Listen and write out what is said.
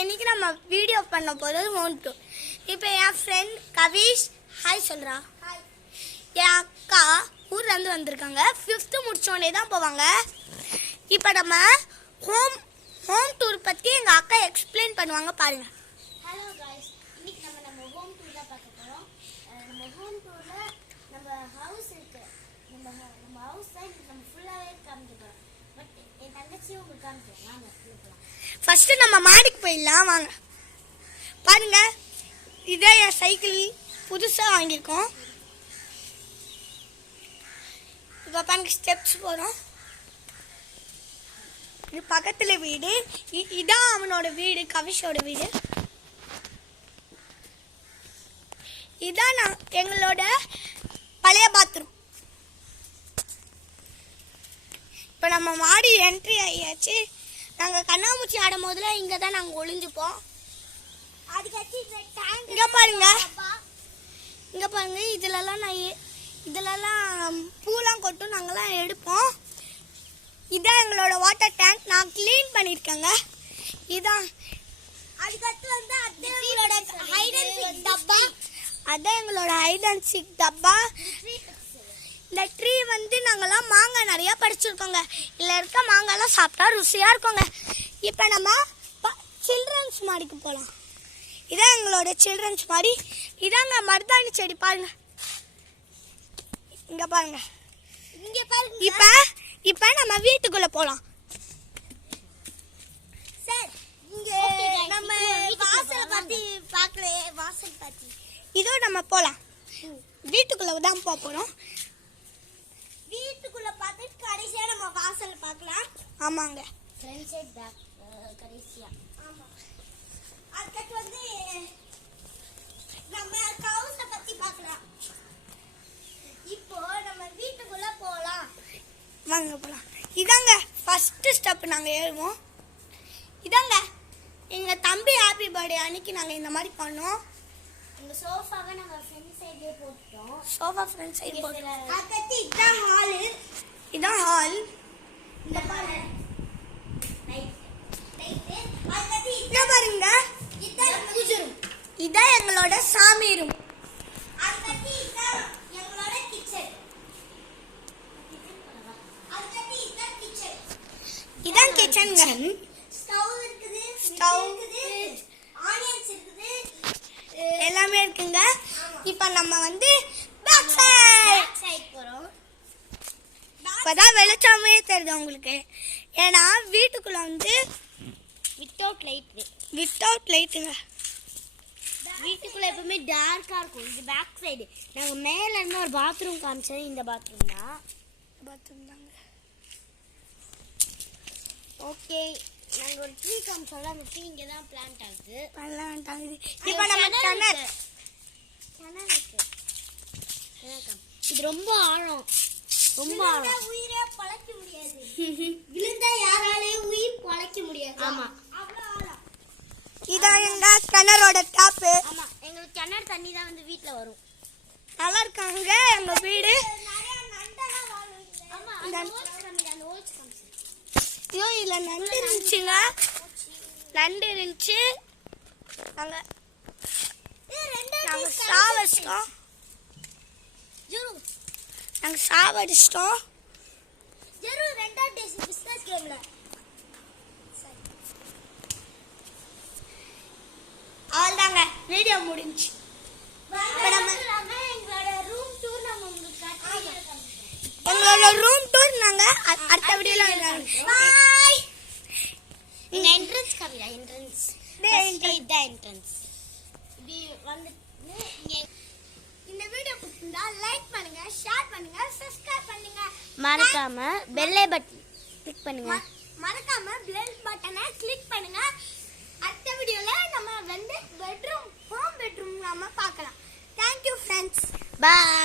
இன்னைக்கு நம்ம வீடியோ பண்ண போகிறது ஹோம் டூர். இப்போ என் ஃப்ரெண்ட் கவிஷ் ஹாய் சொல்கிறா. என் அக்கா ஊர்லேருந்து வந்திருக்காங்க. 5th முடிச்சோடனே தான் போவாங்க. இப்போ நம்ம ஹோம் டூர் பற்றி எங்கள் அக்கா எக்ஸ்பிளைன் பண்ணுவாங்க பாருங்கள். ஹலோ காய்ஸ், இன்னைக்கு நம்ம ஹோம் டூர் தான் பார்க்க போகிறோம். நம்ம ஹோம் டூரில் நம்ம ஹவுஸ் இருக்கு. நம்ம ஹவுஸ் தான் நம்ம ஃபுல்லாகவே காமிக்க போகிறோம். பட் என் தங்கச்சியும் உங்களுக்கு காமிக்கிறோம். வாங்க போகலாம். ஃபஸ்ட்டு நம்ம மாடிக்கு போயிடலாம் வாங்க. பாருங்க, இதே என் சைக்கிள் புதுசாக வாங்கியிருக்கோம். இப்போ பாருங்க ஸ்டெப்ஸ் போகிறோம். இது பக்கத்தில் வீடு. இதான் அவனோட வீடு, கவிஷோட வீடு. இதான் எங்களோட பழைய பாத்ரூம். இப்போ நம்ம மாடி என்ட்ரி ஆகியாச்சு. நாங்கள் கண்ணாமூச்சி ஆடும் போதுல இங்கே தான் நாங்கள் ஒளிஞ்சுப்போம். இங்கே பாருங்க, இங்கே பாருங்க, இதிலலாம் பூலாம் கொட்டும், நாங்கள்லாம் எடுப்போம். இதான் எங்களோட வாட்டர் டேங்க். நான் க்ளீன் பண்ணியிருக்கேங்க. இதான் அதுக்கடுத்து வந்து அதான் எங்களோட ஹைட் அண்ட் சீக் டப்பா. இந்த ட்ரீ வந்து நாங்கள்லாம் மாங்காய் நிறையா பறிச்சிருக்கோங்க. இதில் இருக்க மாங்காய்லாம் சாப்பிட்டா ருசியாக இருக்குங்க. இப்போ நம்ம சில்ட்ரன்ஸ் மாடிக்கு போகலாம். இதான் எங்களோட சில்ட்ரன்ஸ் மாடி. இதாங்க மருதாணி செடி பாருங்க. இங்கே பாருங்க, இங்கே பாருங்க. இப்போ நம்ம வீட்டுக்குள்ளே போகலாம். சார், இங்கே நம்ம வாசலை பற்றி பார்க்கல. வாசல் பற்றி இதோ நம்ம போகலாம். வீட்டுக்குள்ளே தான் போகிறோம். வீட்டுக்குள்ள பார்த்து கடைசியா நம்ம வாசல் பார்க்கலாம். ஆமாங்க, ஃப்ரண்ட் சைடு பேக் கடைசியா. ஆமா, அதுக்கு வந்து நம்ம ஹவுஸை பத்தி பார்க்கலாம். இப்போ நம்ம வீட்டுக்குள்ள போகலாம். வாங்க போகலாம். இதாங்க ஃபஸ்ட்டு ஸ்டெப். நாங்கள் ஏறுவோம். இதாங்க எங்கள் தம்பி ஹாப்பி பர்த்டே அன்னைக்கு நாங்கள் இந்த மாதிரி பண்ணோம். இந்த சோஃபாவை நம்ம ஃப்ரண்ட் சைடுலயே போட்டுட்டோம். சோஃபா ஃப்ரண்ட் சைடு போட்டோம். அதுக்கு இதான் ஹால். இதான் ஹால். இந்த பாருங்க, ரைட் அதுக்கு இங்க பாருங்க, இதான் பூஜை ரூம். இதான் எங்களோட சாமி ரூம். அதுக்கு இதான் எங்களோட கிச்சன். அதுக்கு இதான் கிச்சன். இதான் கிச்சனுங்க. ஸ்டவ் இருக்குது, ஸ்டவ் இருக்குது, ஆனியன்ஸ் இருக்குது, எல்லாமே இருக்குங்க. இப்போ நம்ம வந்து பேக் சைடு போறோம். இப்போதான் வெளிச்சமே தெரியுது உங்களுக்கு. ஏன்னா வீட்டுக்குள்ள வந்து வித்தவுட் லைட்டுங்க. வீட்டுக்குள்ள எப்பவுமே டார்க்கா இருக்கும். இது பேக் சைடு. நாங்க மேல இருந்து ஒரு பாத்ரூம் காமிச்சோம். இந்த பாத்ரூம் தாங்க. ஓகே, நாங்க ஒரு ட்ரீ காமிச்சோம்ல, அந்த ட்ரீ இங்க தான் பிளான்ட் ஆகுது. இப்போ நம்ம கிணறு. இது ரொம்ப ஆழம். உயிரே பழைக்க முடியாது. விழுந்தா யாராலையும் உயிர் பழைக்க முடியாது. ஆமா, அவ்வளவு ஆழம். இதான் எங்க கிணறோட டாப்பு. ஆமா, எங்களுக்கு கிணறு தண்ணி தான் வந்து வீட்டுல வரும். நல்லா இருக்காங்க எங்க வீடு. ஆமா, அந்த ஓல்ஸ் காமிச்சு. ஐயோ, இதுல நண்டு இருந்துச்சுங்க. நண்டு இருந்துச்சு. நாங்க சாவடிச்சிட்டோம். ரெண்டாவது டேஸ் பிசினஸ் கேம்ல அவ்வளோதாங்க, வீடியோ முடிஞ்சு. எங்களோட ரூம் டூர் நம்ம உங்களுக்கு எங்களோட ரூம் டூர் நாங்கள் அடுத்த வீடியோல. பாய். இந்த என்ட்ரன்ஸ் காமியா? என்ட்ரன்ஸ் என்ட்ரன்ஸ் இது வந்து இந்த வீடியோ பிடிச்சிருந்தா லைக் பண்ணுங்க, ஷேர் பண்ணுங்க, சப்ஸ்கிரைப் பண்ணுங்க. மறக்காம பெல் பட்டன் கிளிக் பண்ணுங்க. மறக்காம பெல் பட்டனை கிளிக் பண்ணுங்க. அடுத்த வீடியோல நம்ம வந்து ஹோம் பெட்ரூம் நம்ம பார்க்கலாம். Thank you friends. பாய்.